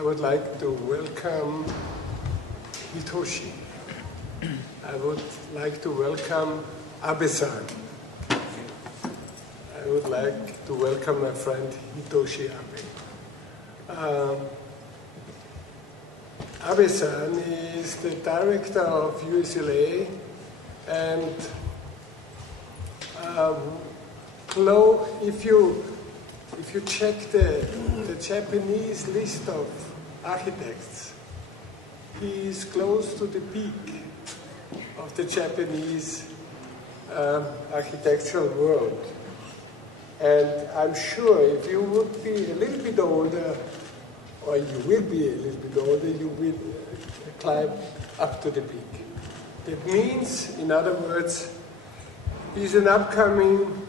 I would like to welcome Hitoshi. I would like to welcome Abe-san. I would like to welcome my friend Hitoshi Abe. Abe-san is the director of UCLA, and if you check the Japanese list of architects, he is close to the peak of the Japanese architectural world. And I'm sure if you would be a little bit older, or you will be a little bit older, you will climb up to the peak. That means, in other words, he's an upcoming,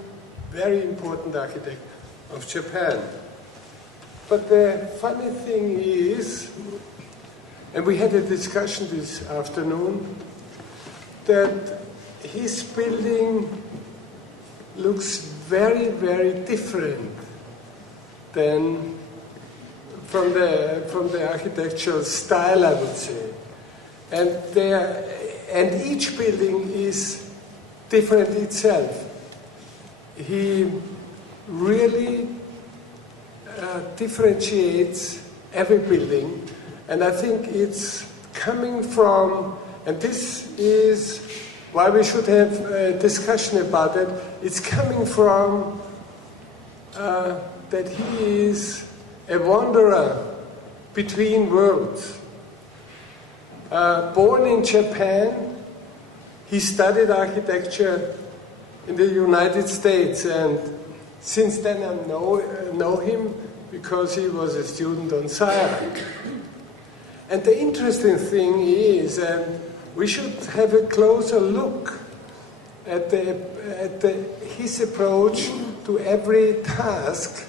very important architect of Japan. But the funny thing is, and we had a discussion this afternoon, that his building looks very, very different than from the architectural style, I would say. And each building is different itself. He really differentiates every building, and I think it's coming from, and this is why we should have a discussion about it, it's coming from that he is a wanderer between worlds. Born in Japan, he studied architecture in the United States, and since then I know him because he was a student on SCIAC. And the interesting thing is, and we should have a closer look at his approach to every task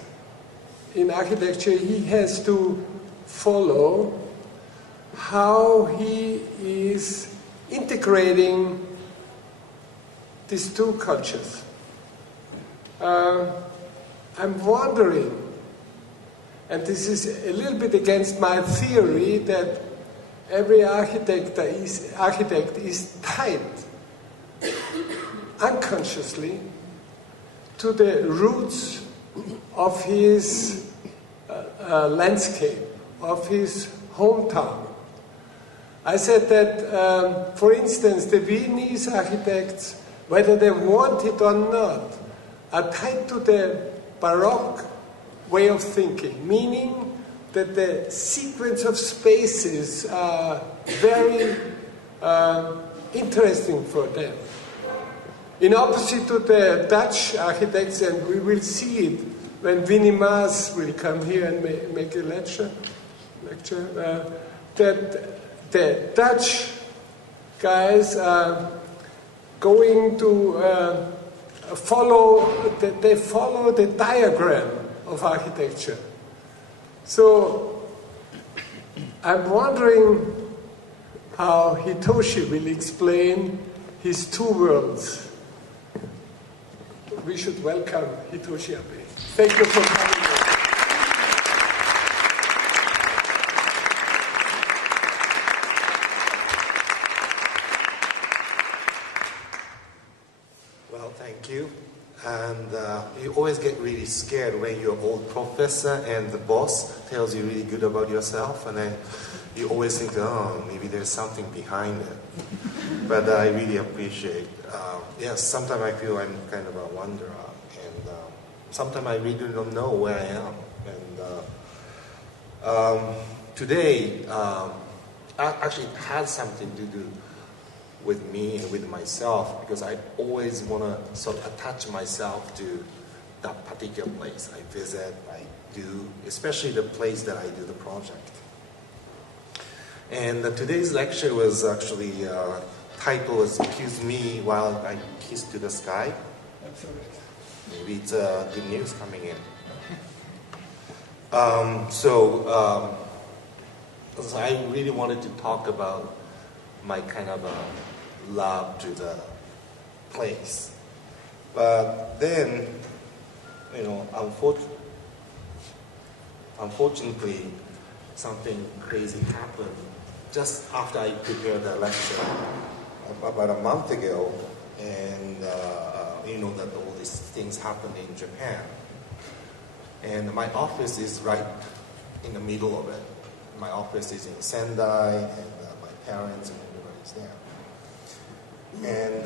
in architecture he has to follow, how he is integrating these two cultures. I'm wondering, and this is a little bit against my theory, that every architect is tied unconsciously to the roots of his landscape, of his hometown. I said that, for instance, the Viennese architects, whether they want it or not, are tied to the Baroque way of thinking, meaning that the sequence of spaces are very interesting for them. In opposite to the Dutch architects, and we will see it when Winnie Maas will come here and make a lecture, that the Dutch guys are going to follow the diagram of architecture. So I'm wondering how Hitoshi will explain his two worlds. We should welcome Hitoshi Abe. Thank you for coming. Well, thank you. And you always get really scared when your old professor and the boss tells you really good about yourself, and then you always think, oh, maybe there's something behind it. But I really appreciate, yes, sometimes I feel I'm kind of a wanderer, and sometimes I really don't know where I am. And today, actually it has something to do with me and with myself, because I always want to sort of attach myself to that particular place I visit, I do, especially the place that I do the project. And today's lecture was actually titled was "Kiss Me While I Kiss to the Sky." Maybe it's good news coming in. So I really wanted to talk about my kind of love to the place. But then, you know, unfortunately, something crazy happened just after I prepared the lecture about a month ago, and you know that all these things happened in Japan. And my office is right in the middle of it. My office is in Sendai, and my parents and everybody's there. And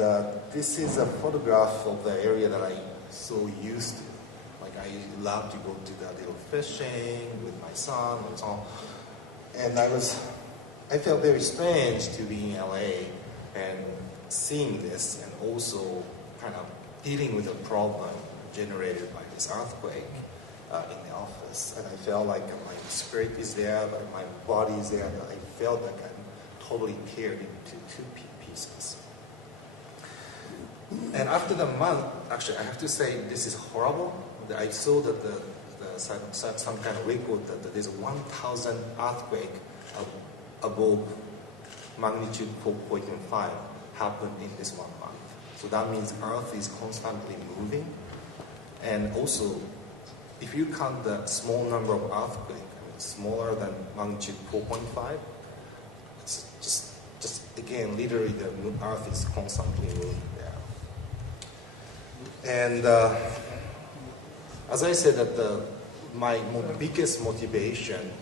this is a photograph of the area that I'm so used to. Like, I love to go to the little fishing with my son and so on. And I felt very strange to be in LA and seeing this, and also kind of dealing with a problem generated by this earthquake in the office. And I felt like my spirit is there, but my body is there. And I felt like I'm totally teared into two pieces. And after the month, actually, I have to say this is horrible. I saw that some kind of record that there's 1,000 earthquake above magnitude 4.5 happened in this 1 month. So that means Earth is constantly moving. And also, if you count the small number of earthquakes, smaller than magnitude 4.5, it's just again, literally the Earth is constantly moving there. And as I said, that my biggest motivation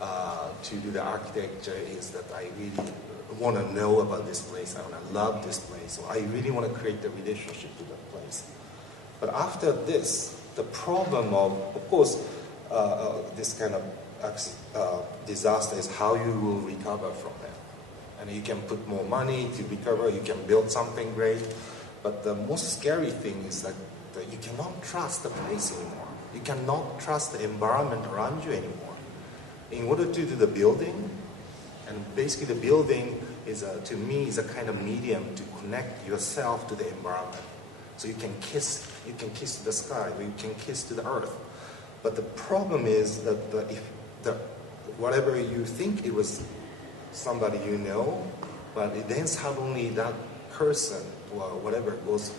to do the architecture is that I really want to know about this place. I want to love this place. So I really want to create the relationship with that place. But after this, the problem of course, this kind of disaster is how you will recover from it. And you can put more money to recover, you can build something great. But the most scary thing is that you cannot trust the place anymore. You cannot trust the environment around you anymore. In order to do the building, and basically the building is, to me, is a kind of medium to connect yourself to the environment. So you can kiss to the sky, or you can kiss to the earth. But the problem is that whatever you think it was somebody you know, but then suddenly that person or whatever goes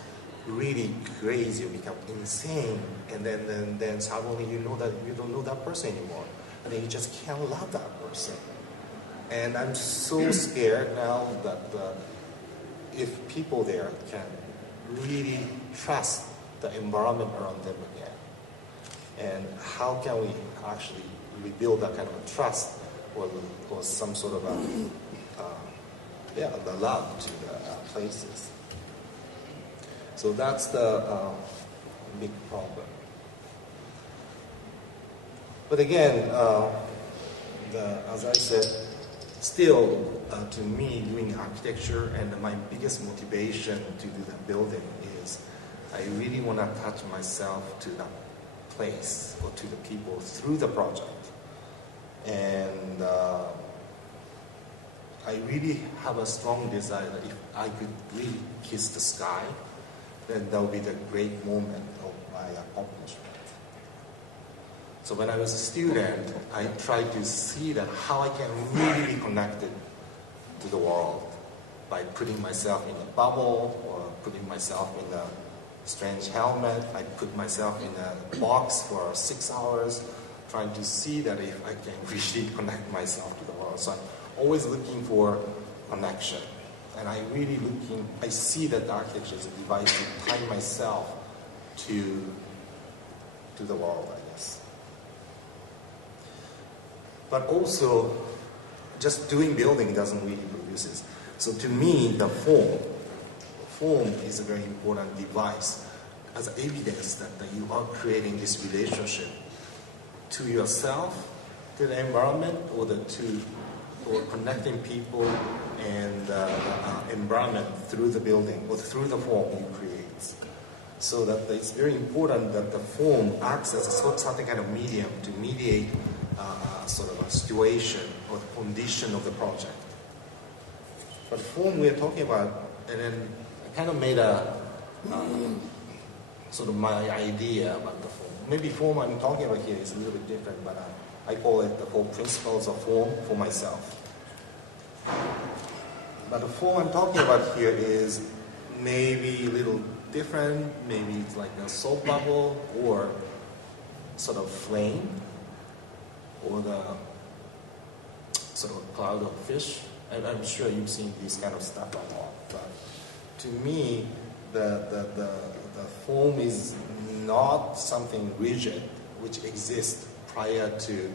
really crazy, you become insane, and then suddenly you know that you don't know that person anymore, and then you just can't love that person. And I'm so scared now that if people there can really trust the environment around them again, and how can we actually rebuild that kind of trust or some sort of the love to the places. So that's the big problem. But again, as I said, still to me doing architecture and my biggest motivation to do the building is I really want to attach myself to that place or to the people through the project. And I really have a strong desire that if I could really kiss the sky, then that would be the great moment of my accomplishment. So when I was a student, I tried to see that how I can really be connected to the world by putting myself in a bubble or putting myself in a strange helmet. I put myself in a box for 6 hours, trying to see that if I can really connect myself to the world. So I'm always looking for connection. And I see that architecture is a device to tie myself to the world, I guess. But also, just doing building doesn't really produce it. So to me, the form is a very important device as evidence that you are creating this relationship to yourself, to the environment, or connecting people and the environment through the building or through the form you create. So that it's very important that the form acts as a certain kind of medium to mediate sort of a situation or the condition of the project. But form we're talking about, and then I kind of made a sort of my idea about the form. Maybe form I'm talking about here is a little bit different, but I call it the 4 principles of form for myself. But the form I'm talking about here is maybe a little different. Maybe it's like a soap bubble or sort of flame or the sort of a cloud of fish. I'm sure you've seen this kind of stuff a lot. But to me, the form is not something rigid which exists prior to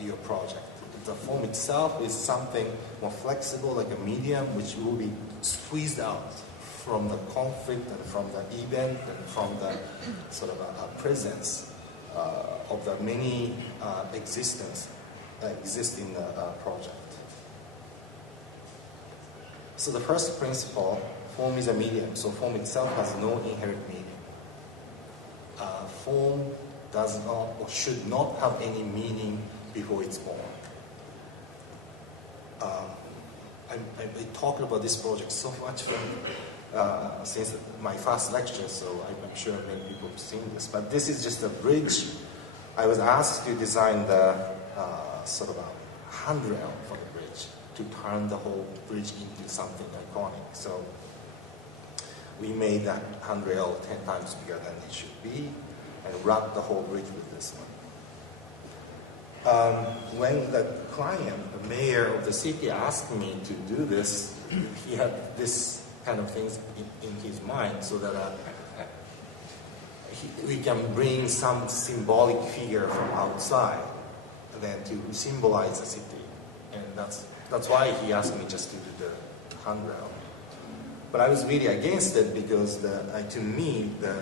your project. The form itself is something more flexible, like a medium, which will be squeezed out from the conflict and from the event and from the sort of a presence of the many existence that exist in the project. So the first principle, form is a medium, so form itself has no inherent meaning. Form does not or should not have any meaning before it's born. I talked about this project so much since my first lecture, so I'm sure many people have seen this. But this is just a bridge. I was asked to design the sort of a handrail for the bridge to turn the whole bridge into something iconic. So we made that handrail 10 times bigger than it should be and wrapped the whole bridge with this one. When the client, the mayor of the city, asked me to do this, he had this kind of things in his mind, so that we can bring some symbolic figure from outside, and then to symbolize the city, and that's why he asked me just to do the handrail. But I was really against it because to me the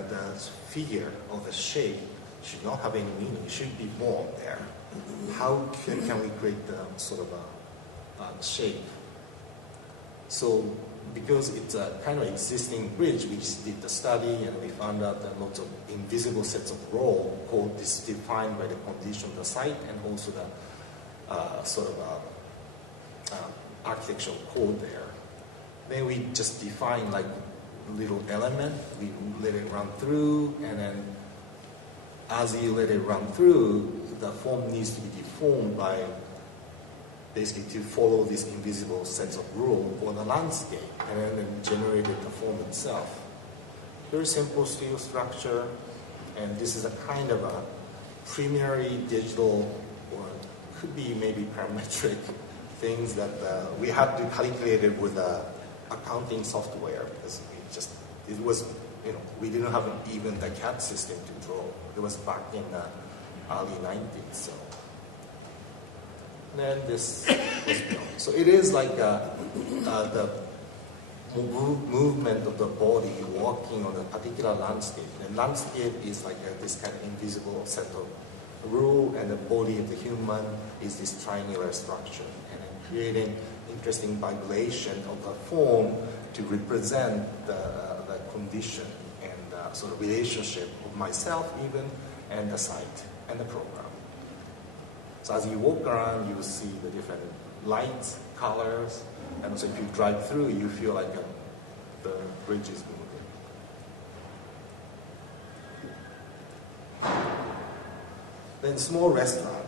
figure or the shape should not have any meaning. It should be born there. How can we create the sort of a shape? So because it's a kind of existing bridge, we just did the study and we found out that lots of invisible sets of roles called this defined by the condition of the site and also the sort of architectural code there. Then we just define like little element, we let it run through, and then as you let it run through, the form needs to be deformed by basically to follow these invisible sets of rules for the landscape, and then generated the form itself. Very simple steel structure, and this is a kind of a preliminary digital, or could be maybe parametric things that we had to calculate it with accounting software, because we didn't have even the CAD system to draw. It was back in the early 90s. So then this was built. So it is like the movement of the body walking on a particular landscape. The landscape is like this kind of invisible set of rule, and the body of the human is this triangular structure, and then creating interesting vibration of the form to represent the condition and sort of relationship of myself even, and the site and the program. So as you walk around, you will see the different lights, colors, and also if you drive through, you feel like the bridge is moving. Then small restaurant.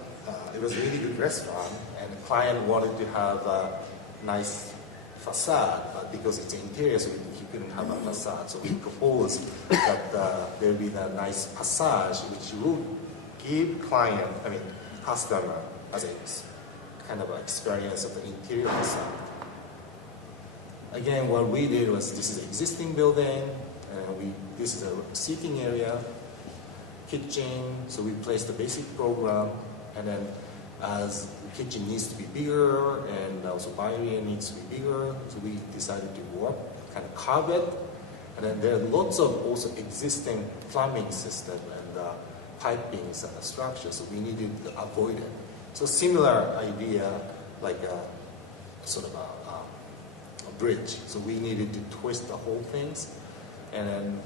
It was a really good restaurant, and the client wanted to have a nice facade, but because it's interior, so he couldn't have a facade. So we proposed that there be a nice passage which will give customer as a kind of experience of the interior facade. Again, what we did was, this is an existing building, and this is a seating area, kitchen, so we placed the basic program, and then as the kitchen needs to be bigger and also bar area needs to be bigger, so we decided to kind of carve it, and then there are lots of also existing plumbing system and pipings and structure, so we needed to avoid it. So similar idea, like a sort of a bridge. So we needed to twist the whole things, and then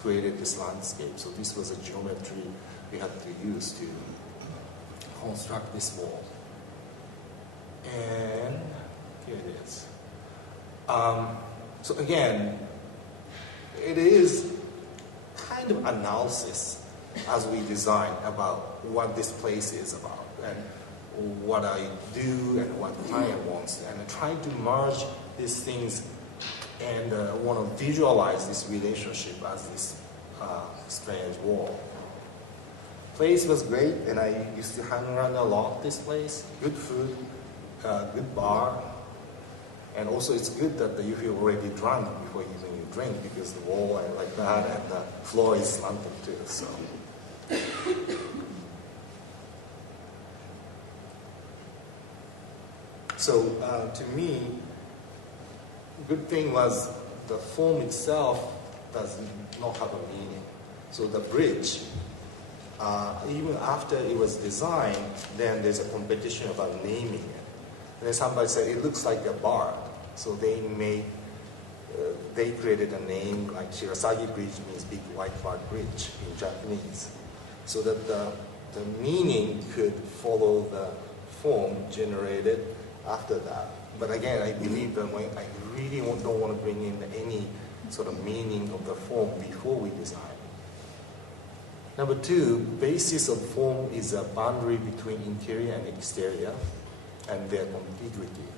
created this landscape. So this was a geometry we had to use to construct this wall. And here it is. So again, it is kind of analysis as we design about what this place is about and what I do and what the client wants, and trying to merge these things and want to visualize this relationship as this strange wall. place was great, and I used to hang around a lot this place. Good food, good bar, and also it's good that you feel already drunk before even you drink, because the wall are like that and the floor is slanted too. So to me, good thing was the form itself does not have a meaning. So the bridge, even after it was designed, then there's a competition about naming it. And then somebody said it looks like a bar, so they created a name like Shirasagi Bridge, means big white bar bridge in Japanese, so that the meaning could follow the form generated after that. But again, I believe that I really don't want to bring in any sort of meaning of the form before we design. Number two, basis of form is a boundary between interior and exterior and their contiguity.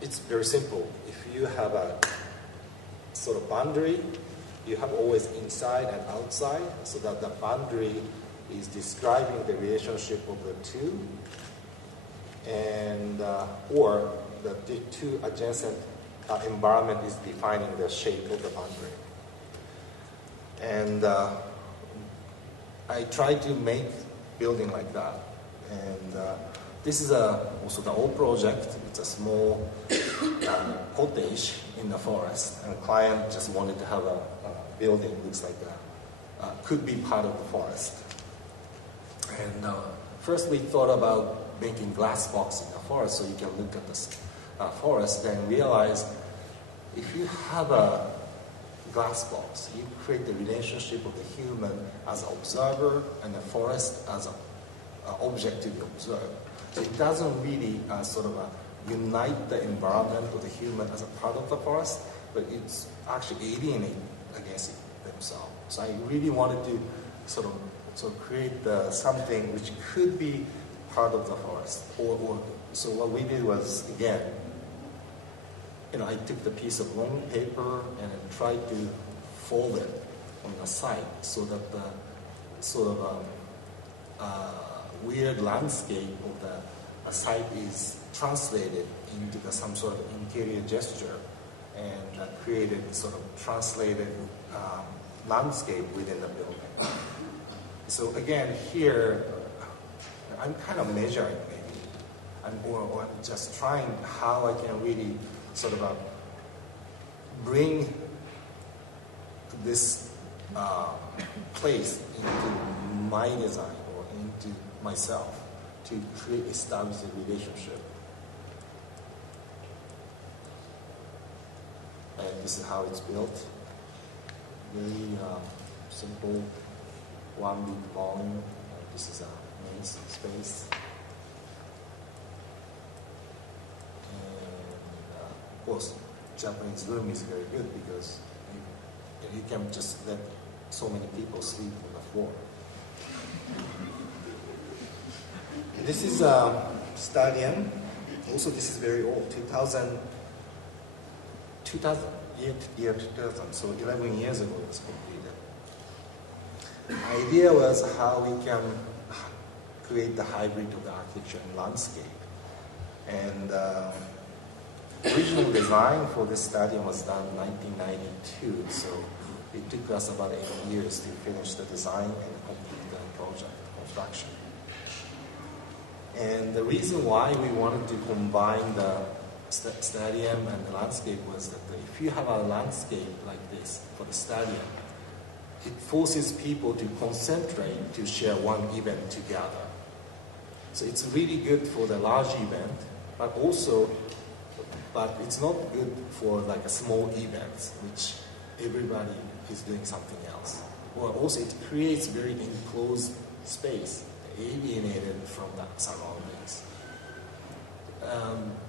It's very simple. If you have a sort of boundary, you have always inside and outside, so that the boundary is describing the relationship of the two, and or the two adjacent environment is defining the shape of the boundary. And I try to make building like that. And this is also the old project. It's a small cottage in the forest, and the client just wanted to have a building looks like that, could be part of the forest. And first we thought about making glass box in the forest so you can look at the forest, then realize if you have a glass box, you create the relationship of the human as an observer and the forest as an object to be observed. So it doesn't really sort of unite the environment or the human as a part of the forest, but it's actually alienating against themselves. So I really wanted to sort of create something which could be part of the forest. So what we did was, again, I took the piece of long paper and I tried to fold it on the side so that the sort of weird landscape of the site is translated into some sort of interior gesture, and created sort of translated landscape within the building. So again, here, I'm kind of measuring maybe, or I'm just trying how I can really sort of bring this place into my design or into myself to establish a relationship. And this is how it's built. Very simple, one big volume. This is a main space. Of course, Japanese room is very good because you can just let so many people sleep on the floor. This is a stadium. Also, this is very old, 2000, year 2000, so 11 years ago it was completed. The idea was how we can create the hybrid of the architecture and landscape. And original design for this stadium was done in 1992, so it took us about 8 years to finish the design and complete the project construction. And the reason why we wanted to combine the stadium and the landscape was that if you have a landscape like this for the stadium, it forces people to concentrate to share one event together. So it's really good for the large event, but it's not good for like a small events, which everybody is doing something else. Or also it creates very enclosed space, alienated from the surroundings.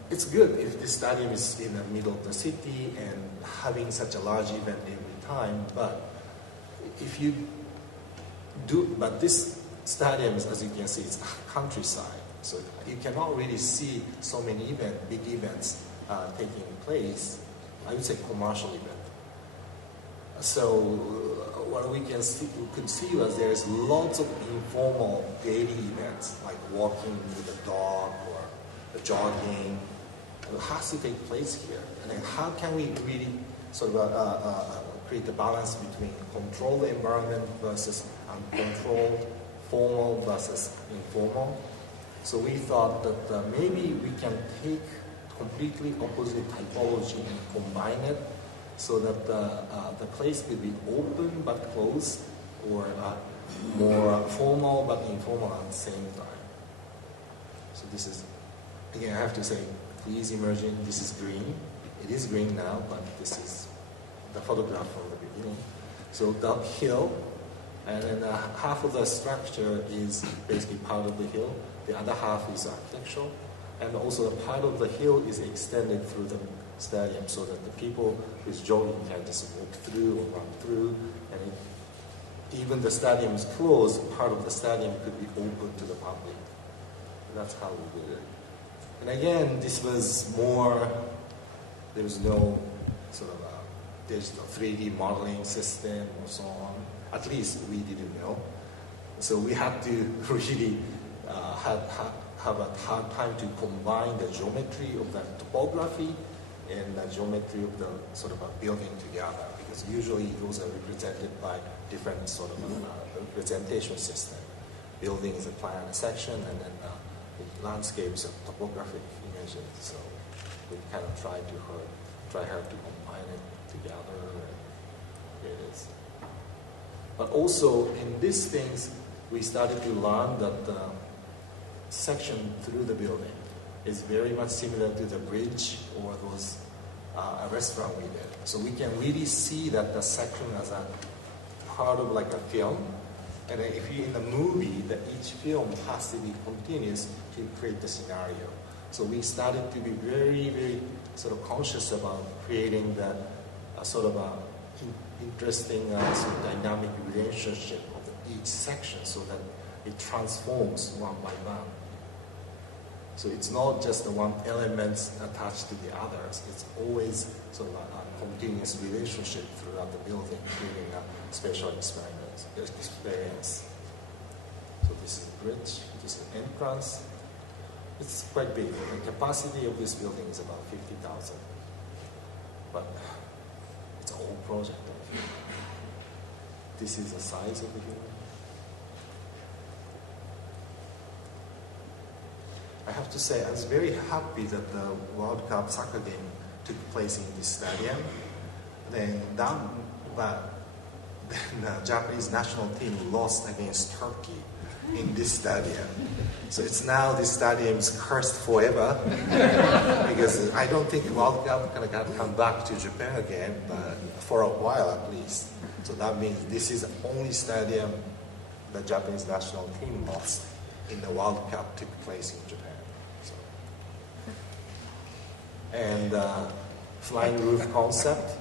It's good if the stadium is in the middle of the city and having such a large event every time, but this stadium, as you can see, it's countryside, so you cannot really see so many big events taking place. I would say commercial event. So what we could see was there's lots of informal daily events, like walking with a dog or jogging. It has to take place here. And then how can we really sort of create the balance between controlled environment versus uncontrolled, formal versus informal? So we thought that maybe we can take completely opposite typology and combine it so that the place could be open but closed, or more formal but informal at the same time. So this is, again, I have to say, please imagine this is green. It is green now, but this is the photograph from the beginning. So the hill, and then half of the structure is basically part of the hill. The other half is architectural. And also the part of the hill is extended through the stadium so that the people who's jogging can just walk through or run through. And even the stadium is closed, part of the stadium could be open to the public. That's how we did it. And again, this was more, there was no sort of digital 3D modeling system or so on. At least we didn't know. So we had to really have a hard time to combine the geometry of the topography and the geometry of the sort of a building together, because usually those are represented by different sort of representation system. Building is a plan, a section, and then the landscapes are topographic images. So we kind of try hard to combine it together, and here it is. But also in these things, we started to learn that the section through the building is very much similar to the bridge or those a restaurant we did. So we can really see that the section as a part of like a film. And then if you in the movie, that each film has to be continuous to create the scenario. So we started to be very, very sort of conscious about creating that sort of a interesting sort of dynamic relationship of each section so that it transforms one by one. So it's not just the one element attached to the others. It's always sort of a continuous relationship throughout the building, creating a spatial experience. So this is the bridge, this is the entrance. It's quite big. The capacity of this building is about 50,000. But it's a whole project. This is the size of the building. I have to say, I was very happy that the World Cup soccer game took place in this stadium. Then the Japanese national team lost against Turkey in this stadium. So it's now this stadium is cursed forever because I don't think World Cup gonna come back to Japan again, but for a while at least. So that means this is the only stadium the Japanese national team lost in the World Cup took place in Japan. So. And flying roof concept.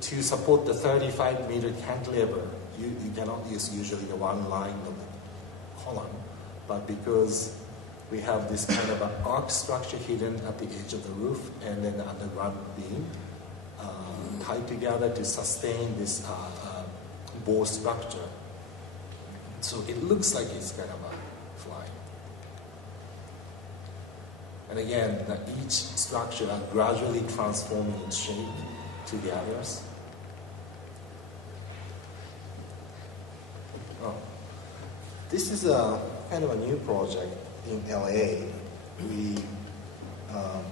To support the 35-meter cantilever, you cannot use usually the one line of the column, but because we have this kind of an arc structure hidden at the edge of the roof and then the underground beam tied together to sustain this bow structure. So it looks like it's kind of a flying. And again, each structure are gradually transforming its shape to the others. Oh. This is a kind of a new project in LA. We are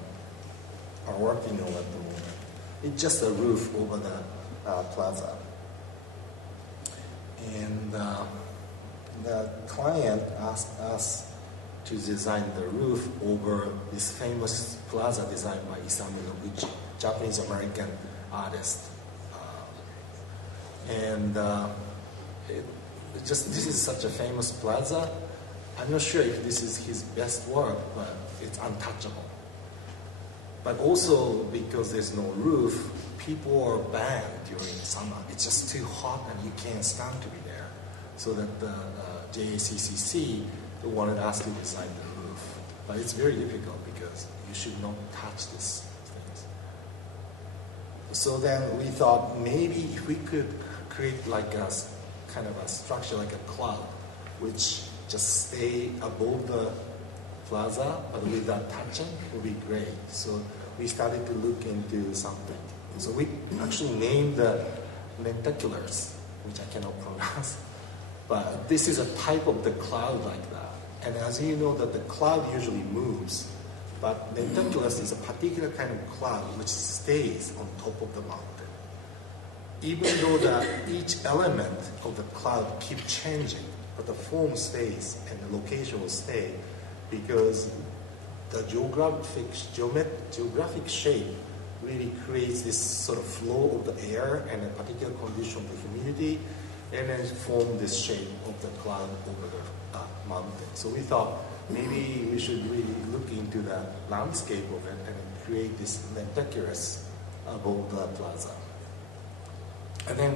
working on at the moment. It's just a roof over the plaza. And the client asked us to design the roof over this famous plaza designed by Isamu Noguchi, Japanese-American artist. This is such a famous plaza. I'm not sure if this is his best work, but it's untouchable. But also because there's no roof, people are banned during summer. It's just too hot and you can't stand to be there. So that the JACCC wanted us to design the roof. But it's very difficult because you should not touch these things. So then we thought maybe if we could create like a kind of a structure like a cloud, which just stay above the plaza, but without touching, would be great. So we started to look into something. So we actually named the lenticulars, which I cannot pronounce. But this is a type of the cloud like that. And as you know, that the cloud usually moves, but lenticulars is a particular kind of cloud which stays on top of the mountain. Even though each element of the cloud keep changing, but the form stays and the location will stay because the geographic shape really creates this sort of flow of the air and a particular condition of the humidity, and then form this shape of the cloud over the mountain. So we thought maybe we should really look into the landscape of it and create this lenticulars above the plaza. And then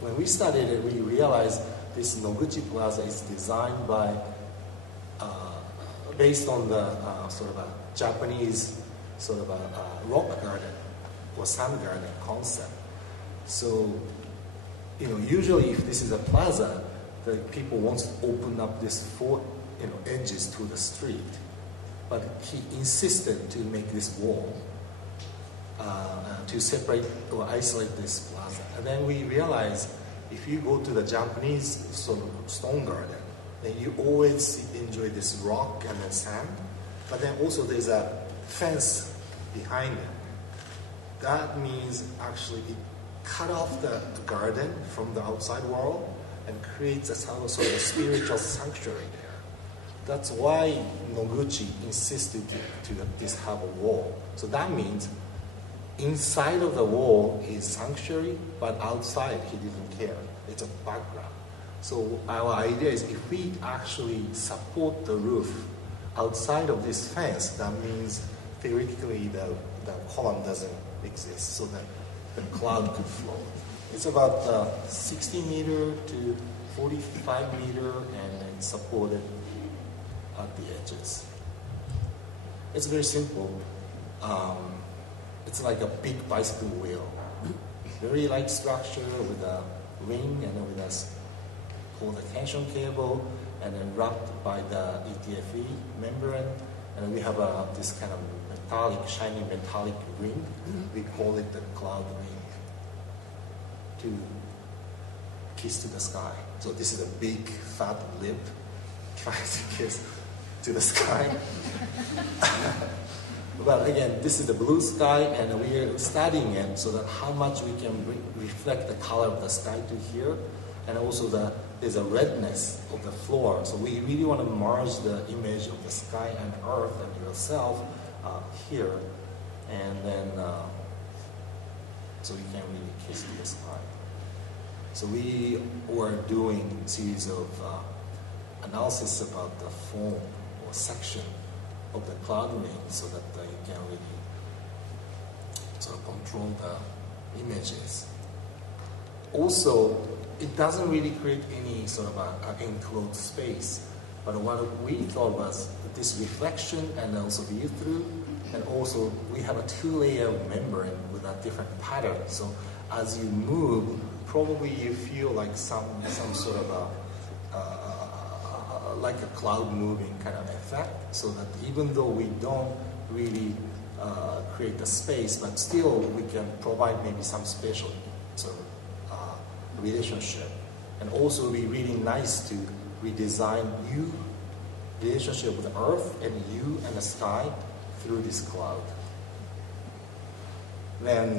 when we studied it, we realized this Noguchi Plaza is designed by, based on the sort of a Japanese sort of a rock garden or sun garden concept. So, usually if this is a plaza, the people want to open up this four, edges to the street. But he insisted to make this wall to separate or isolate this plaza. And then we realized if you go to the Japanese sort of stone garden, then you always enjoy this rock and the sand, but then also there's a fence behind it. That means actually it cut off the garden from the outside world and creates a sort of spiritual sanctuary there. That's why Noguchi insisted to this have a wall. So that means inside of the wall is sanctuary, but outside he didn't care. It's a background. So our idea is if we actually support the roof outside of this fence, that means theoretically the column doesn't exist, so that the cloud could flow. It's about 60 meter to 45 meter, and it's supported at the edges. It's very simple. It's like a big bicycle wheel. Very light structure with a ring and with a called a tension cable, and then wrapped by the ETFE membrane. And we have this kind of metallic, shiny metallic ring. We call it the cloud ring to kiss to the sky. So this is a big fat lip trying to kiss to the sky. But again, this is the blue sky, and we are studying it so that how much we can reflect the color of the sky to here, and also there's a redness of the floor. So we really want to merge the image of the sky and earth and yourself here, and then so you can really kiss to the sky. So we were doing a series of analysis about the form or section of the cloud ring so that you can really sort of control the images. Also, it doesn't really create any sort of an enclosed space, but what we thought was this reflection and also view through, and also we have a 2-layer membrane with a different pattern. So as you move, probably you feel like some sort of like a cloud moving kind of effect, so that even though we don't really create the space, but still we can provide maybe some spatial sort of relationship. And also it would be really nice to redesign you relationship with the earth and you and the sky through this cloud. Then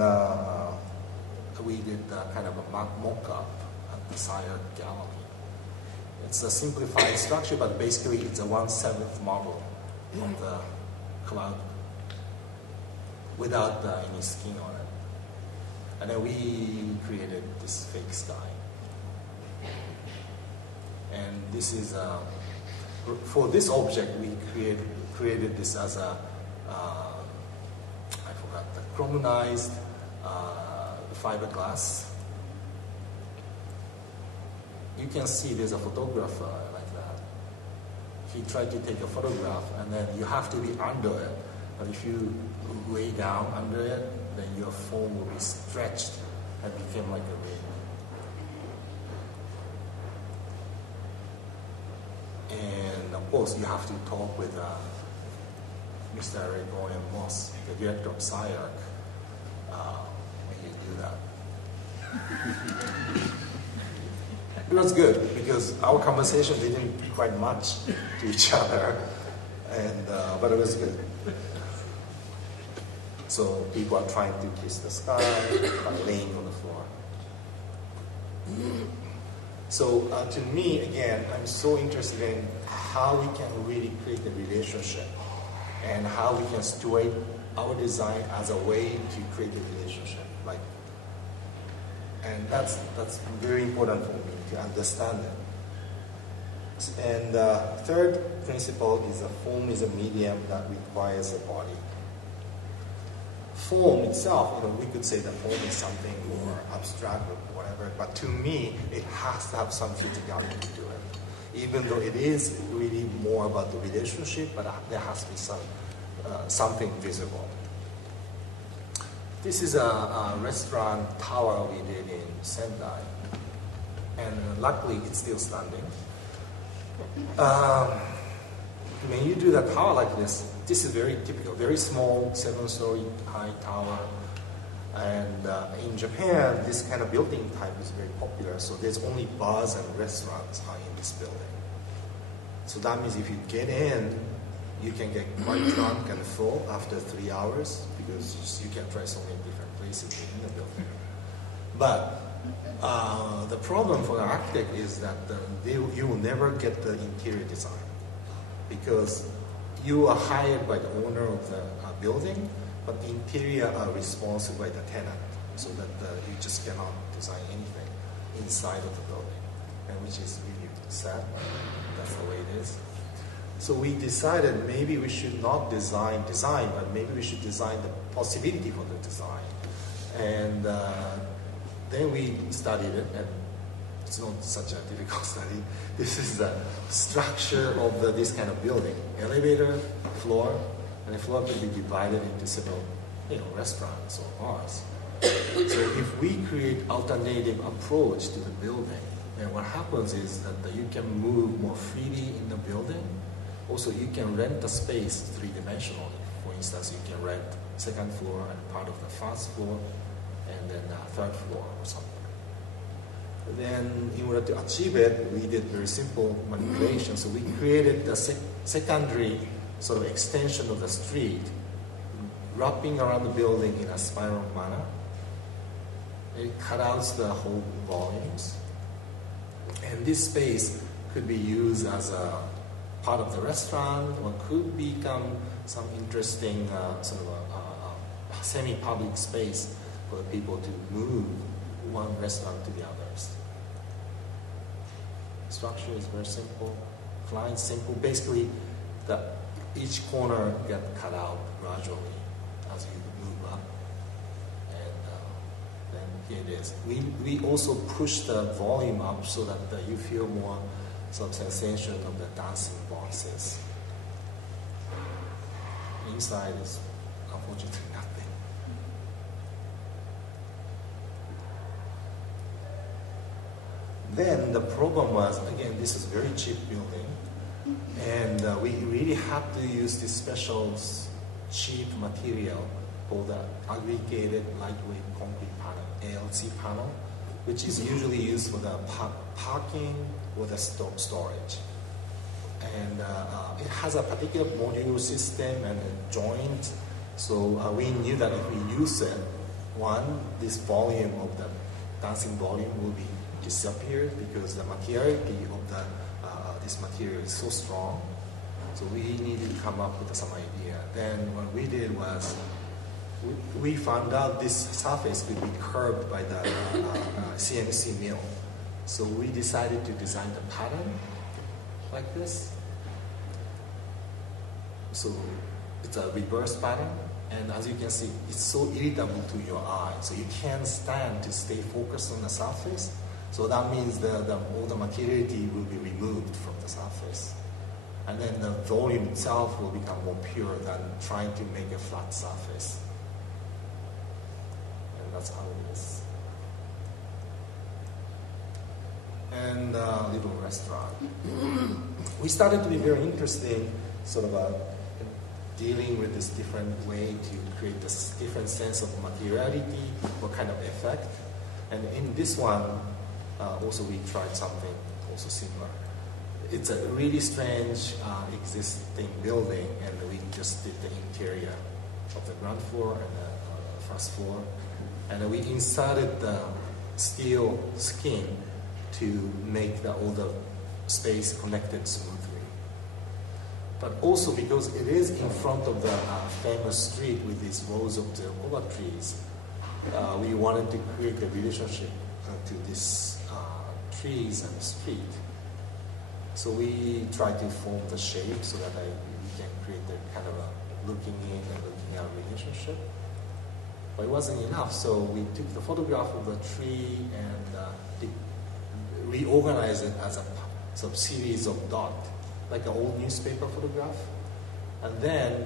we did kind of a mock-up at the Sire Gallery. It's a simplified structure, but basically it's a 1/7 model of the cloud without any skin on it. And then we created this fake sky. And this is, for this object, we created this as a, I forgot, the chromonized fiberglass. You can see there's a photographer like that. He tried to take a photograph, and then you have to be under it. But if you lay down under it, then your foam will be stretched and become like a ring. And of course, you have to talk with Mr. Regon and Moss, the director of SciArc, when you do that. It was good because our conversation didn't quite much to each other, and but it was good. So people are trying to kiss the sky by laying on the floor. So to me, again, I'm so interested in how we can really create a relationship and how we can steward our design as a way to create a relationship. And that's very important for me to understand it. And third principle is that foam is a medium that requires a body. Foam itself, we could say that foam is something more abstract or whatever, but to me, it has to have some physicality to it. Even though it is really more about the relationship, but there has to be something visible. This is a restaurant tower we did in Sendai, and luckily it's still standing. When you do the tower like this is very typical, very small, 7-story high tower. And in Japan, this kind of building type is very popular, so there's only bars and restaurants in this building. So that means if you get in, you can get quite drunk and full after 3 hours because you can try so many different places in the building. But the problem for the architect is that you will never get the interior design because you are hired by the owner of the building, but the interior are responsible by the tenant, so that you just cannot design anything inside of the building, and which is really sad. That's the way it is. So we decided maybe we should not design, but maybe we should design the possibility for the design. And then we studied it, and it's not such a difficult study. This is the structure of this kind of building. Elevator, floor, and the floor can be divided into several restaurants or bars. So if we create alternative approach to the building, then what happens is that you can move more freely in the building. Also, you can rent the space three-dimensionally. For instance, you can rent second floor and part of the first floor, and then third floor or something. Then, in order to achieve it, we did very simple manipulation. So we created a secondary sort of extension of the street, wrapping around the building in a spiral manner. It cut out the whole volumes. And this space could be used as a part of the restaurant, or could become some interesting sort of a semi-public space for people to move one restaurant to the others. Structure is very simple, client simple. Basically, each corner get cut out gradually as you move up, and then here it is. We also push the volume up so that you feel more some sensation of the dancing boxes. Inside is unfortunately nothing. Then the problem was, again, this is a very cheap building, and we really had to use this special cheap material called the aggregated lightweight concrete panel, ALC panel, which is usually used for the parking or the storage. And it has a particular module system and a joint, so we knew that if we use it, this volume of the dancing volume will be disappeared because the materiality of this material is so strong. So we needed to come up with some idea. Then what we did was we found out this surface could be curved by the CNC mill. So we decided to design the pattern like this. So it's a reverse pattern, and as you can see, it's so irritable to your eye. So you can't stand to stay focused on the surface. So that means all the materiality will be removed from the surface. And then the volume itself will become more pure than trying to make a flat surface. And that's how it is. And a little restaurant. We started to be very interested sort of dealing with this different way to create this different sense of materiality, what kind of effect. And in this one, also we tried something also similar. It's a really strange existing building, and we just did the interior of the ground floor and the first floor. And we inserted the steel skin to make all the space connected smoothly. But also because it is in front of the famous street with these rows of the olive trees, we wanted to create a relationship to these trees and street. So we tried to form the shape so that we can create the kind of a looking in and looking out relationship. But it wasn't enough, so we took the photograph of the tree and reorganized it as a sort of series of dots, like an old newspaper photograph, and then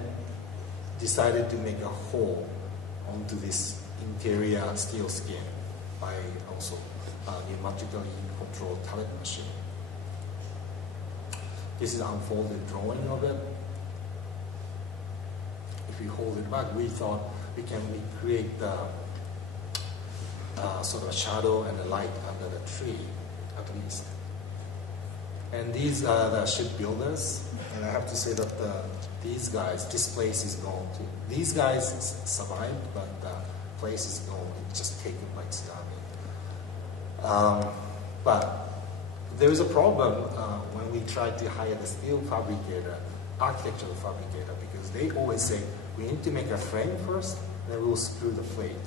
decided to make a hole onto this interior steel skin by also pneumatically controlled talent machine. This is an unfolded drawing of it. If we hold it back, we thought we can recreate the sort of a shadow and a light under the tree, at least. And these are the shipbuilders, and I have to say that these guys, this place is gone too. These guys survived, but the place is gone. It's just taken by tsunami. But there is a problem when we try to hire the steel fabricator, architectural fabricator, because they always say, we need to make a frame first, then we'll screw the plate.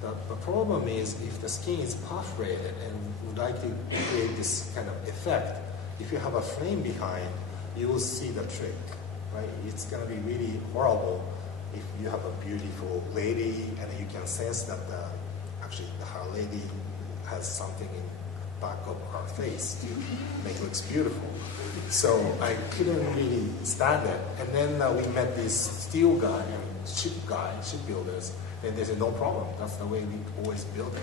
The problem is if the skin is perforated and would like to create this kind of effect, if you have a frame behind, you will see the trick, right? It's going to be really horrible if you have a beautiful lady and you can sense that actually her lady has something in back of her face to make it looks beautiful. So I couldn't really stand it. And then we met this steel guy and shipbuilders, and they said, no problem, that's the way we always build it.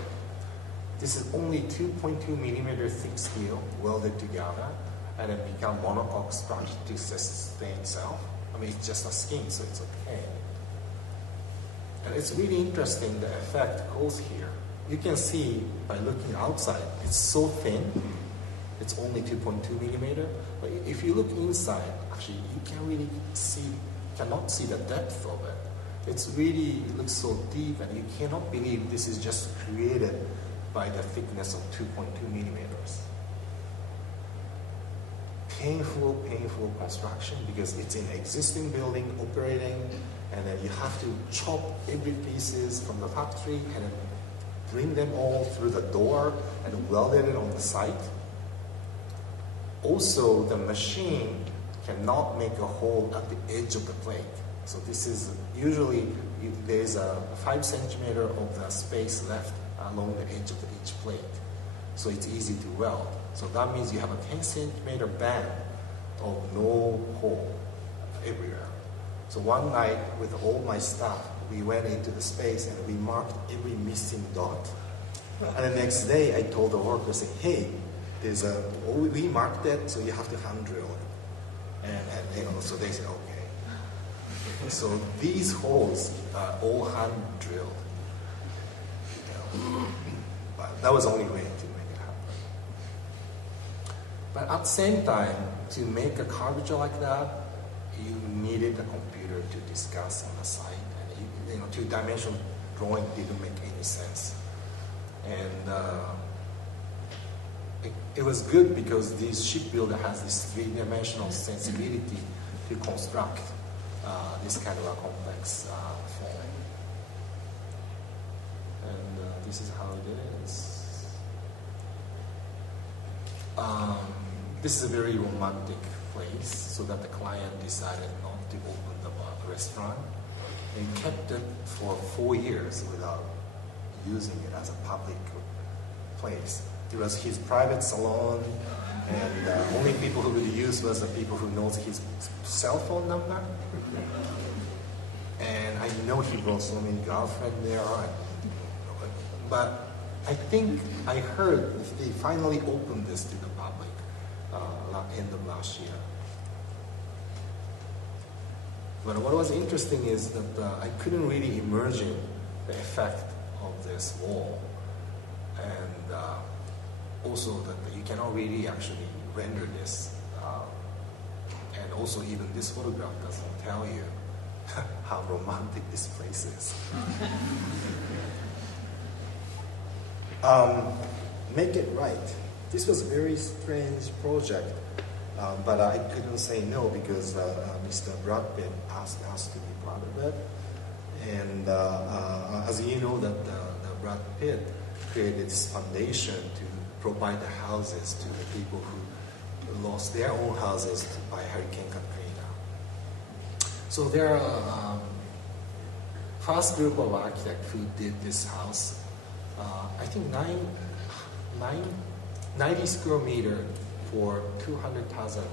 This is only 2.2 millimeter thick steel welded together, and it become monocoque structure to sustain itself. I mean, it's just a skin, so it's okay. And it's really interesting, the effect goes here. You can see by looking outside, it's so thin, it's only 2.2 millimeter, but if you look inside, actually, you can really cannot see the depth of it. It's really, it looks so deep, and you cannot believe this is just created by the thickness of 2.2 millimeters. Painful construction, because it's in existing building operating, and then you have to chop every pieces from the factory and then bring them all through the door and weld it on the site. Also, the machine cannot make a hole at the edge of the plate. So this is usually, there's a 5 centimeter of the space left along the edge of each plate. So it's easy to weld. So that means you have a 10 centimeter band of no hole everywhere. So one night with all my staff, we went into the space and we marked every missing dot. And the next day I told the workers, say, hey, we marked it, so you have to hand drill it. And so they said, okay. So these holes are all hand drilled. But that was the only way to make it happen. But at the same time, to make a curvature like that, you needed a computer to discuss on the site. And two-dimensional drawing didn't make any sense. And it was good because this shipbuilder has this three-dimensional sensibility to construct this kind of a complex form. And this is how it is. This is a very romantic place, so that the client decided not to open the restaurant. And kept it for 4 years without using it as a public place. It was his private salon, And only people who would use was the people who knows his cell phone number. And I know he brought so many girlfriends there. But I think I heard they finally opened this to the public end of last year. But what was interesting is that I couldn't really imagine the effect of this wall. And also that you cannot really actually render this. And also even this photograph doesn't tell you how romantic this place is. Make it right. This was a very strange project, but I couldn't say no because Mr. Brad Pitt asked us to be part of it. And as you know, that the Brad Pitt created this foundation to provide the houses to the people who lost their own houses by Hurricane Katrina. So there are first group of architects who did this house. I think 90 square meter for $200,000.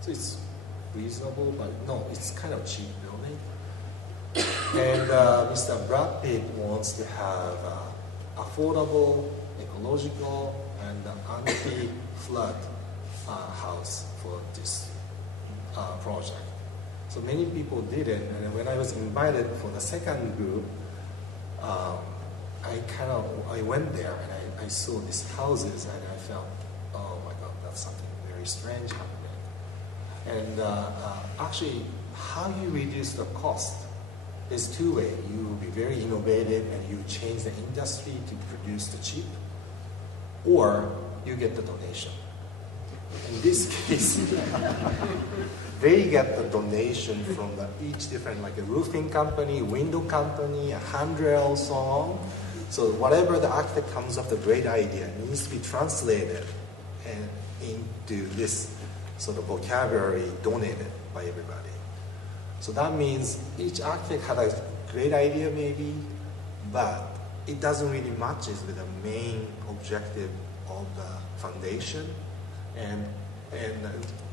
So it's reasonable, but no, it's kind of cheap building. And Mr. Brad Pitt wants to have affordable, ecological, and anti-flood house for this project. So many people did it, and when I was invited for the second group, I went there and I saw these houses and I felt, oh my God, that's something very strange happening. And actually, how you reduce the cost is two ways. You will be very innovative and you change the industry to produce the cheap, or you get the donation. In this case, they get the donation from each different, like a roofing company, window company, a handrail, so on. So whatever the architect comes up with a great idea needs to be translated and into this sort of vocabulary donated by everybody. So that means each architect had a great idea maybe, but it doesn't really matches with the main objective of the foundation, and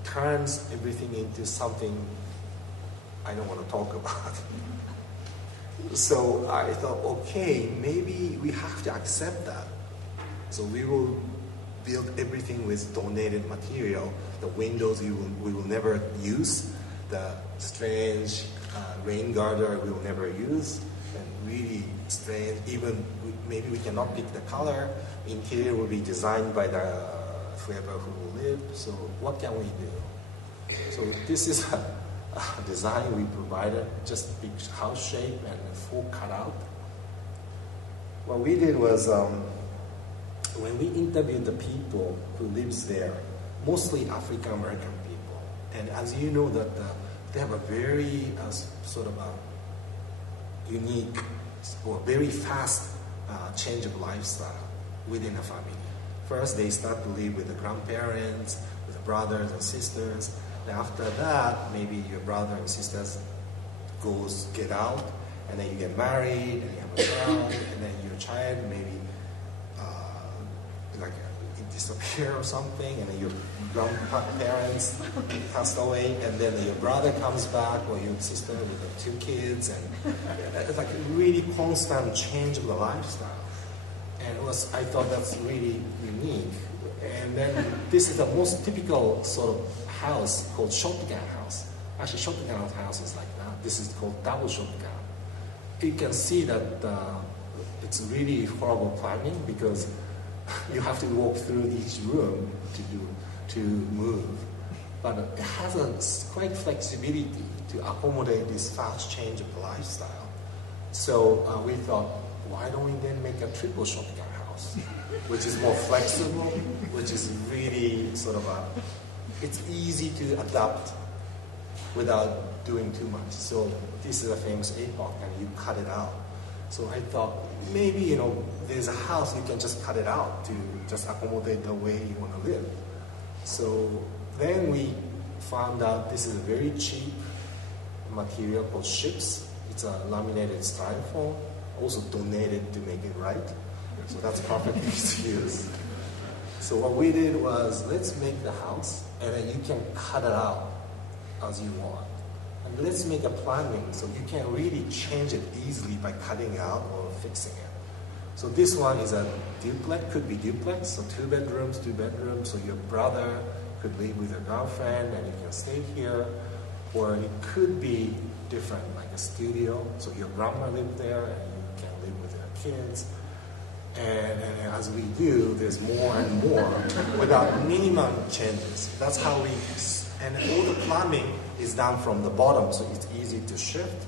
turns everything into something I don't want to talk about. So I thought, okay, maybe we have to accept that. So we will build everything with donated material. The windows we will never use. The strange rain garter we will never use. And really strange, even maybe we cannot pick the color. Interior will be designed by whoever who will live. So what can we do? So this is a design we provided, just big house shape and full cutout. What we did was, when we interviewed the people who lives there, mostly African American people, and as you know that they have a very sort of a unique or very fast change of lifestyle within a family. First, they start to live with the grandparents, with the brothers and sisters. And after that, maybe your brother and sisters get out, and then you get married, and you have a child, and then your child maybe it disappear or something, and then your grandparents passed away, and then your brother comes back, or your sister with the 2 kids, and it's like a really constant change of the lifestyle. And I thought that's really unique. And then this is the most typical sort of house called shotgun house. Actually, shotgun house is like that. This is called double shotgun. You can see that it's really horrible planning because you have to walk through each room to move. But it has a quite flexibility to accommodate this fast change of the lifestyle. So we thought, why don't we then make a triple shotgun house, which is more flexible, which is really sort of it's easy to adapt without doing too much. So this is a famous epoch, and you cut it out. So I thought maybe there's a house you can just cut it out to just accommodate the way you want to live. So then we found out this is a very cheap material called chips. It's a laminated styrofoam, also donated to make it right. So that's perfect to use. So what we did was, let's make the house, and then you can cut it out as you want. And let's make a planning so you can really change it easily by cutting out or fixing it. So this one is a duplex, could be duplex, so 2 bedrooms, so your brother could live with your girlfriend and you can stay here. Or it could be different, like a studio, so your grandma lived there and you can live with your kids. And as we do, there's more and more without minimum changes. That's how we, and all the plumbing is done from the bottom, so it's easy to shift.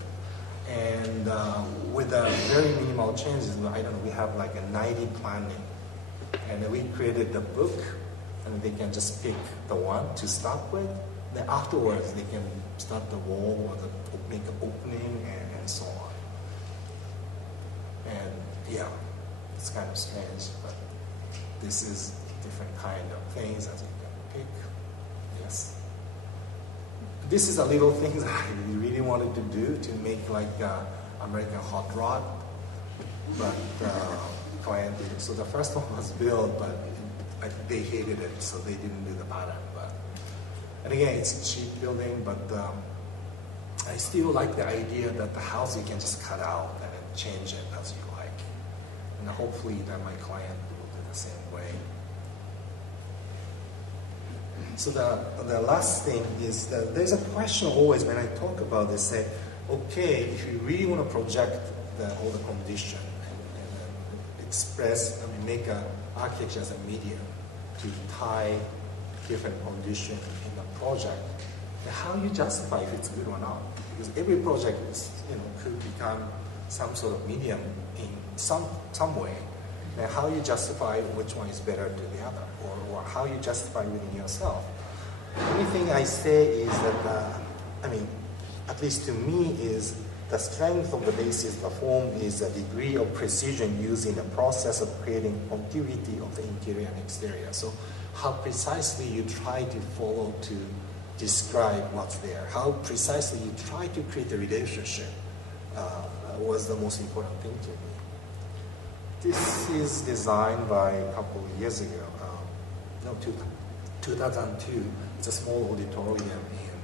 And with the very minimal changes, I don't know, we have like a 90 planning. And we created the book, and they can just pick the one to start with. Then afterwards, they can start the wall or make an opening and so on. And yeah, it's kind of strange, but this is different kind of things as you can pick. Yes. This is a little thing that I really wanted to do to make like American hot rod, but client did. So the first one was built, but they hated it, so they didn't do the pattern. And again, it's a cheap building, but I still like the idea that the house you can just cut out and then change it as you like. And hopefully that my client will do the same way. So the last thing is that there's a question always when I talk about this, say, okay, if you really want to project all the condition and express, make an architecture as a medium to tie different conditions in the project, then how you justify if it's good or not? Because every project is, could become some sort of medium in some way. Then how you justify which one is better to the other, or how you justify within yourself. The only thing I say is that, at least to me, is the strength of the basis of the form is the degree of precision used in the process of creating contiguity of the interior and exterior. So how precisely you try to follow to describe what's there, how precisely you try to create a relationship was the most important thing to me. This is designed by a couple of years ago, 2002. It's a small auditorium in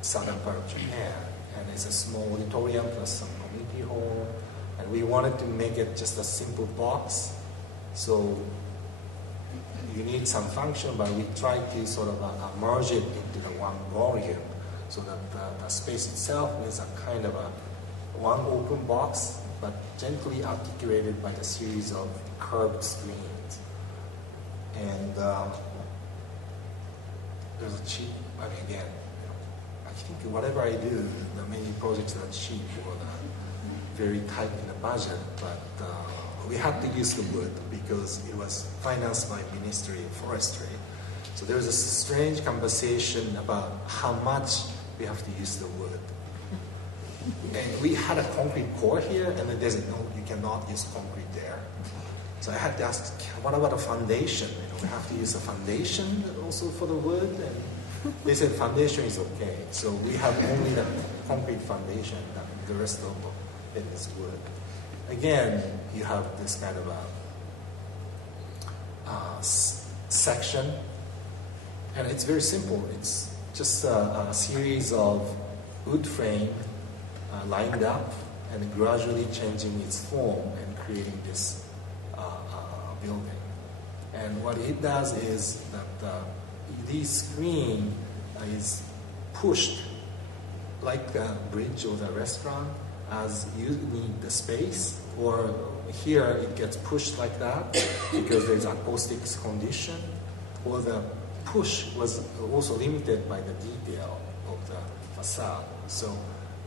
southern part of Japan, and it's a small auditorium plus some community hall, and we wanted to make it just a simple box, so you need some function, but we tried to sort of merge it into the one volume, so that the space itself is a kind of one open box, but gently articulated by the series of curved screens. And there's a cheap, again, I think whatever I do, the many projects are cheap or very tight in the budget, but we had to use the wood because it was financed by Ministry of Forestry. So there was a strange conversation about how much we have to use the wood. And we had a concrete core here, and then they said, no, you cannot use concrete there. So I had to ask, what about a foundation? We have to use a foundation also for the wood? And they said foundation is okay. So we have only the concrete foundation, the rest of it is wood. Again, you have this kind of a section, and it's very simple. It's just a series of wood frame lined up and gradually changing its form and creating this building. And what it does is that this screen is pushed like the bridge or the restaurant as you need the space, or here it gets pushed like that because there's acoustics condition, or the push was also limited by the detail of the facade. So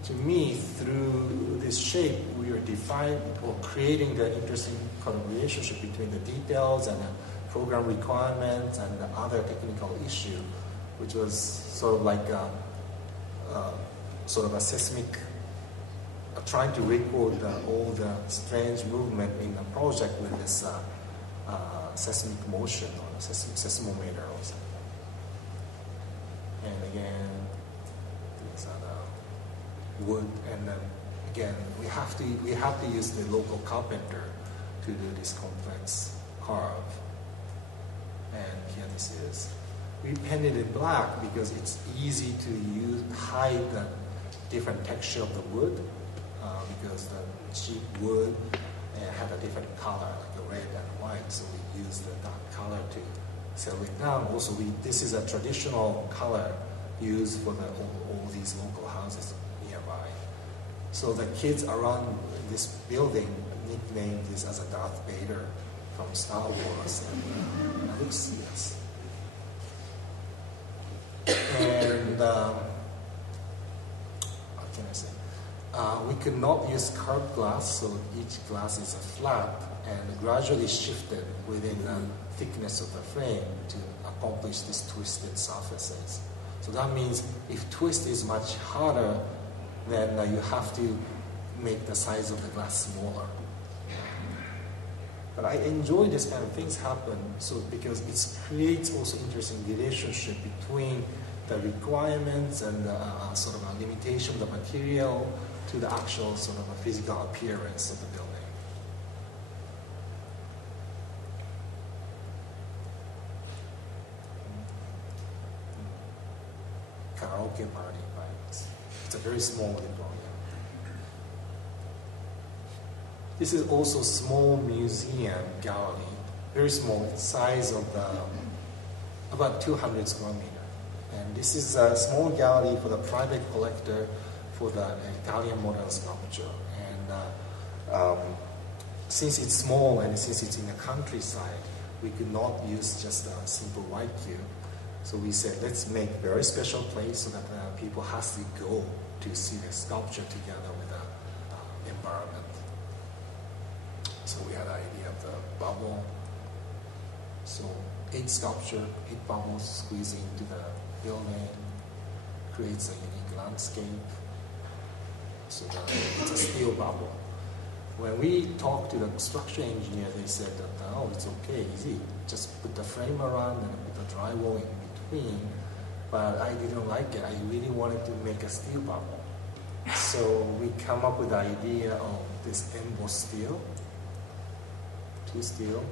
to me, through this shape, we are defining or creating the interesting kind of relationship between the details and the program requirements and the other technical issue, which was sort of like a seismic, trying to record all the strange movement in the project with this seismic motion or seismometer or something. And again, these are the wood, and again, we have to use the local carpenter to do this complex curve. And here this is. We painted it black because it's easy to hide the different texture of the wood, because the cheap wood had a different color, like a red and white, so we used the dark color to settle it down. Also, this is a traditional color used for all these local houses nearby. So the kids around this building nicknamed this as a Darth Vader from Star Wars, and it looks yes. And what can I say? We could not use curved glass, so each glass is a flat and gradually shifted within the thickness of the frame to accomplish these twisted surfaces. So that means if twist is much harder, then you have to make the size of the glass smaller. But I enjoy this kind of things happen, so because it creates also interesting relationship between the requirements and the sort of a limitation of the material to the actual sort of a physical appearance of the building. Karaoke party vibes. It's a very small auditorium. This is also small museum gallery, very small, it's size of about 200 square meters. And this is a small gallery for the private collector for the Italian modern sculpture. And since it's small and since it's in the countryside, we could not use just a simple white cube. So we said, let's make a very special place so that people have to go to see the sculpture together with the environment. So we had the idea of the bubble. So 8 sculpture, 8 bubbles squeezing into the building, creates a unique landscape. So it's a steel bubble. When we talked to the structural engineer, they said that, oh, it's okay, easy. Just put the frame around and put the drywall in between. But I didn't like it. I really wanted to make a steel bubble. So we come up with the idea of this embossed steel, 2 steel.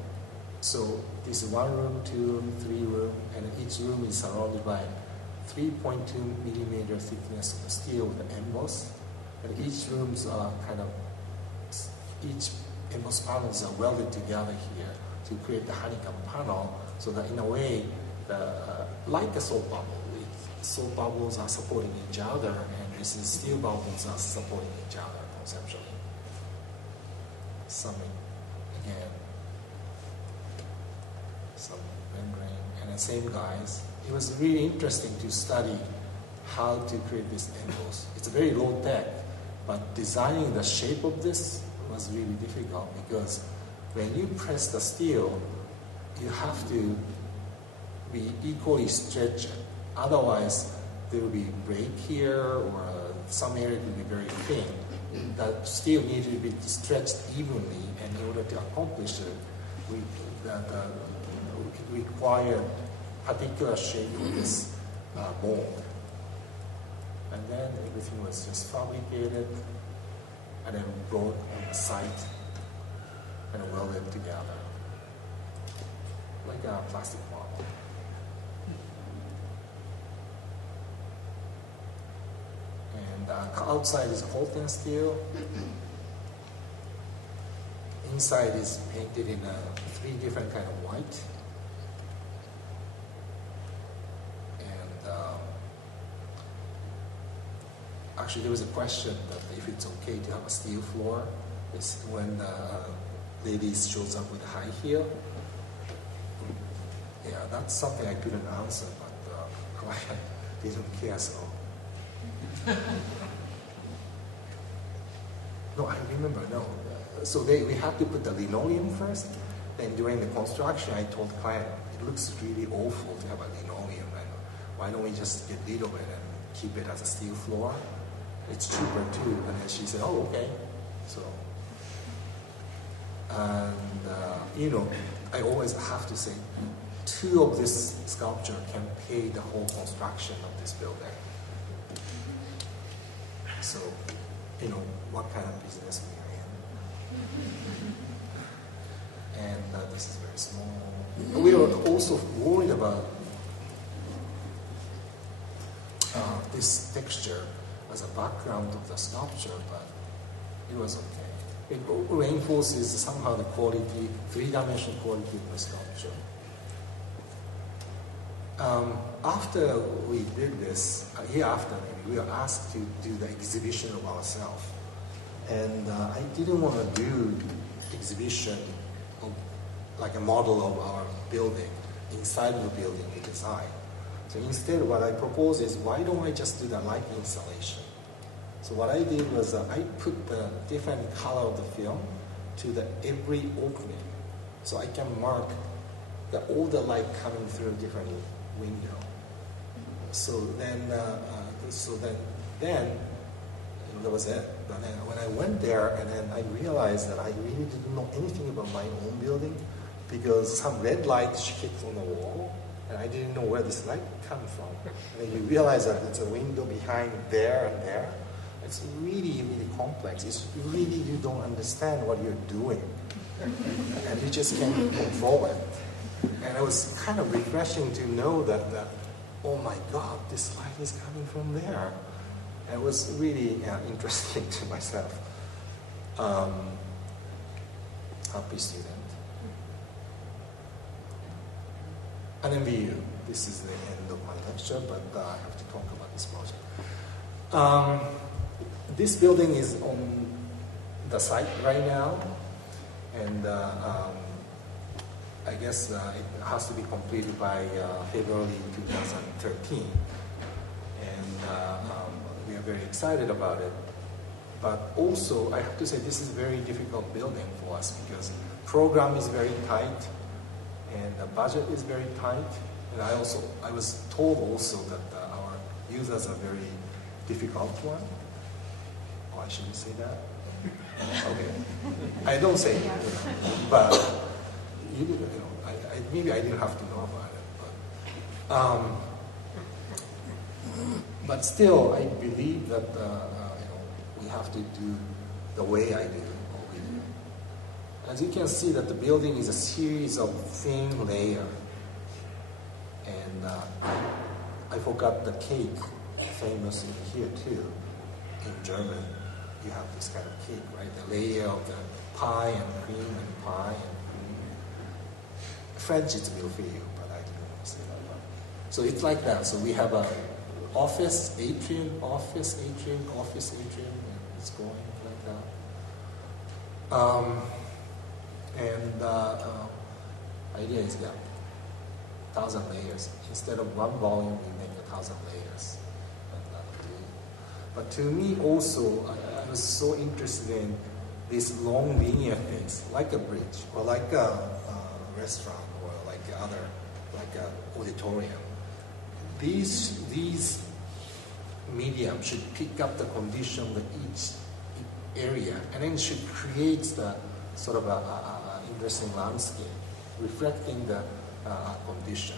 So this is 1 room, 2 room, 3 room, and each room is surrounded by 3.2 millimeter thickness of the steel with the emboss. And each rooms are each embossed panels are welded together here to create the honeycomb panel, so that in a way, like a soap bubble, soap bubbles are supporting each other, and this is steel bubbles are supporting each other conceptually. Summing again. Some rendering, and the same guys. It was really interesting to study how to create this emboss. It's very low tech, but designing the shape of this was really difficult because when you press the steel, you have to be equally stretched. Otherwise, there will be break here, or some area will be very thin. The steel needs to be stretched evenly, and in order to accomplish it, we require particular shape of this mold. And then everything was just fabricated and then brought on the site and welded together like a plastic model. And outside is Holten steel. Inside is painted in 3 different kind of white. Actually, there was a question that if it's okay to have a steel floor, is when the ladies shows up with a high heel. Yeah, that's something I couldn't answer, but the client didn't care, so. No, I remember, no. So we have to put the linoleum first, then during the construction, I told the client, it looks really awful to have a linoleum, and why don't we just get rid of it and keep it as a steel floor? It's cheaper too. And then she said, oh, okay. So, and I always have to say, 2 of this sculpture can pay the whole construction of this building. So, what kind of business we are and this is very small. We were also worried about this texture as a background of the sculpture, but it was okay. It reinforces somehow the quality, three-dimensional quality of the sculpture. After we did this, a year after maybe, we were asked to do the exhibition of ourselves. And I didn't want to do exhibition of, like a model of our building, inside of the building we design. So instead what I proposed is, why don't I just do the light installation? So what I did was I put the different color of the film to the every opening. So I can mark all the light coming through a different window. So then, that was it. But then when I went there, and then I realized that I really didn't know anything about my own building, because some red light kicked on the wall, and I didn't know where this light came from. And then you realize that it's a window behind there and there. It's really, really complex. It's really, you don't understand what you're doing. And you just can't control it. And it was kind of refreshing to know that, oh my God, this light is coming from there. And it was really interesting to myself. Happy student. And MBU, this is the end of my lecture, but I have to talk about this project. This building is on the site right now, and I guess it has to be completed by February 2013. And we are very excited about it. But also, I have to say, this is a very difficult building for us because program is very tight, and the budget is very tight. And I was told also that our users are very difficult one. Oh, I shouldn't say that. Okay, I don't say it, but maybe I didn't have to know about it. But still, I believe that we have to do the way I do what we do. As you can see, that the building is a series of thin layers, and I forgot the cake, famous here too, in German. You have this kind of cake, right? The layer of the pie and cream and pie and cream. French is millefeuille, but I didn't want to say that one. So it's like that. So we have a office atrium, and it's going like that. Idea is 1,000 layers. Instead of one volume, we make 1,000 layers. But to me also, I was so interested in these long linear things, like a bridge, or like a restaurant, or like an auditorium. These medium should pick up the condition of each area, and then should create the sort of a interesting landscape, reflecting the condition.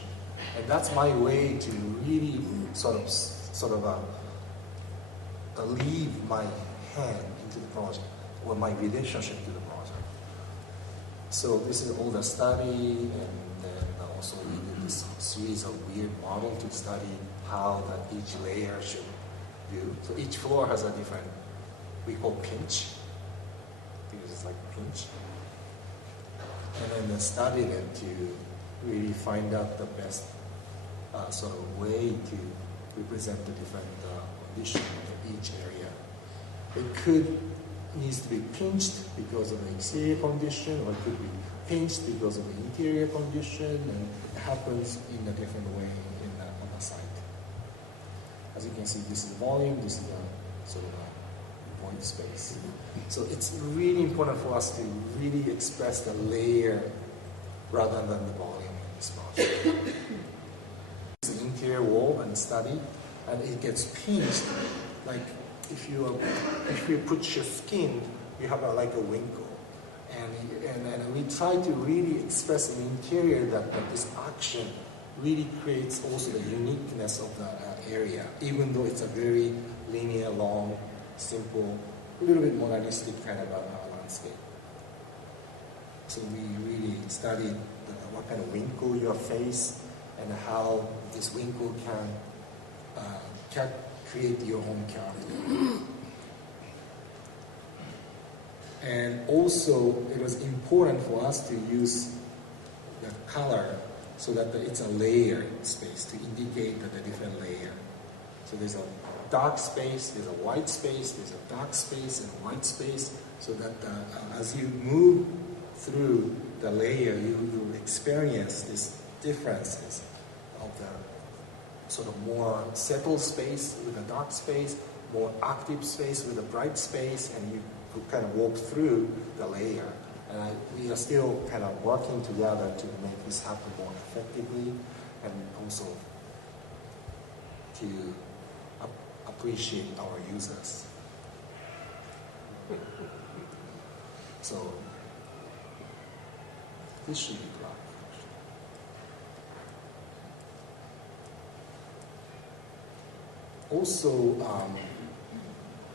And that's my way to really sort of leave my hand into the project, or my relationship to the project. So this is all the study, and then also we did this series of weird models to study how that each layer should do. So each floor has a different, we call pinch. I think it's like pinch. And then studied it to really find out the best sort of way to represent the different conditions of each area. It needs to be pinched because of the exterior condition, or it could be pinched because of the interior condition, and it happens in a different way on the site. As you can see, this is volume, this is a sort of a void space. So it's really important for us to really express the layer rather than the volume in this project. It's the interior wall and study, and it gets pinched. Like if you put your skin, you have like a wrinkle, and we try to really express in the interior that this action really creates also the uniqueness of the area, even though it's a very linear, long, simple, a little bit modernistic kind of landscape. So we really studied what kind of wrinkle your face and how this wrinkle can create your own character. And also, it was important for us to use the color so that it's a layer space to indicate the different layer. So there's a dark space, there's a white space, there's a dark space and a white space, so that as you move through the layer, you experience these differences of the sort of more settled space with a dark space, more active space with a bright space, and you kind of walk through the layer. And we are still kind of working together to make this happen more effectively, and also to appreciate our users. So this should be black. Also,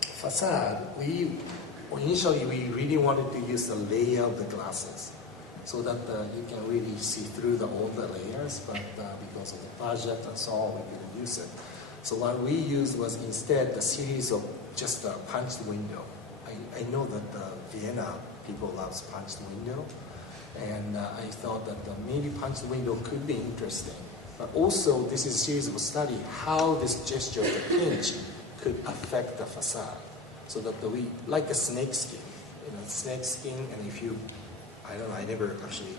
facade, initially we really wanted to use the layer of the glasses so that you can really see through all the layers, but because of the budget and so on, we couldn't use it. So what we used was instead a series of just a punched window. I know that Vienna people love punched window, and I thought that maybe punched window could be interesting. But also, this is a series of study how this gesture of the pinch could affect the facade. So that we, like a snake skin, snake skin, and if you, I don't know, I never actually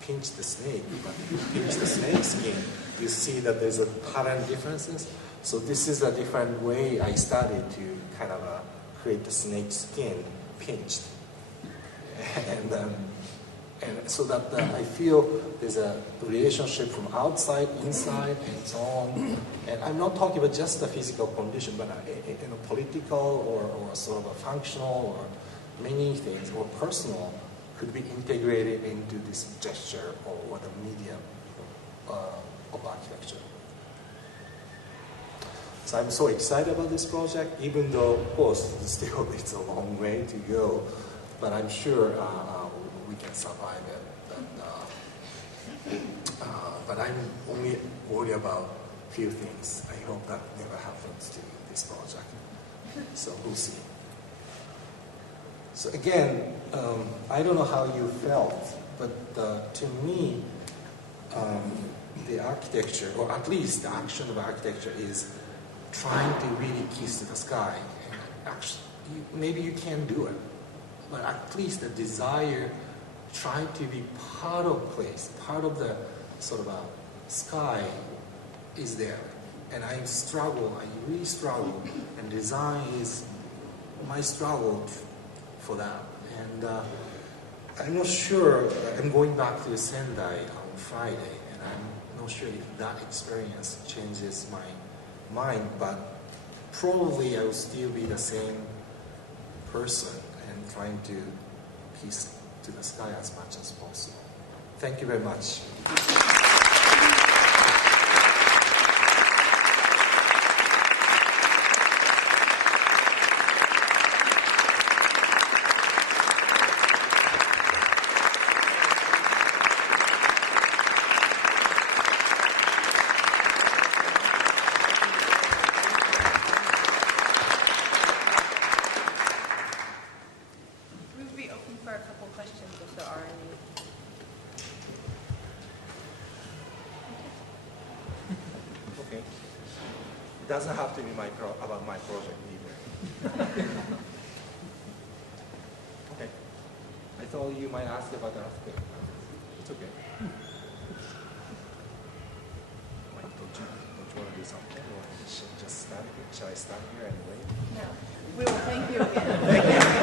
pinched the snake, but if you pinch the snake skin, you see that there's a pattern differences. So this is a different way I started to kind of create the snake skin pinched. And so that I feel there's a relationship from outside, inside, and so on. And I'm not talking about just the physical condition, but political or sort of a functional or many things, or personal, could be integrated into this gesture or the medium of architecture. So I'm so excited about this project, even though, of course, still it's a long way to go, but I'm sure we can survive it. But I'm only worried about a few things. I hope that never happens to this project. So we'll see. So again, I don't know how you felt, but to me, the architecture, or at least the action of architecture, is trying to really kiss to the sky. And actually, maybe you can do it, but at least the desire, try to be part of place, part of the sort of a sky is there. And I really struggle, and design is my struggle for that. And I'm not sure, I'm going back to Sendai on Friday, and I'm not sure if that experience changes my mind, but probably I will still be the same person and trying to piece to the sky as much as possible. Thank you very much. It doesn't have to be about my project either. Okay. I thought you might ask about the earthquake. It's okay. Don't you want to do something? Or just start? Shall I start here and wait? No. We will thank you again. Thank you.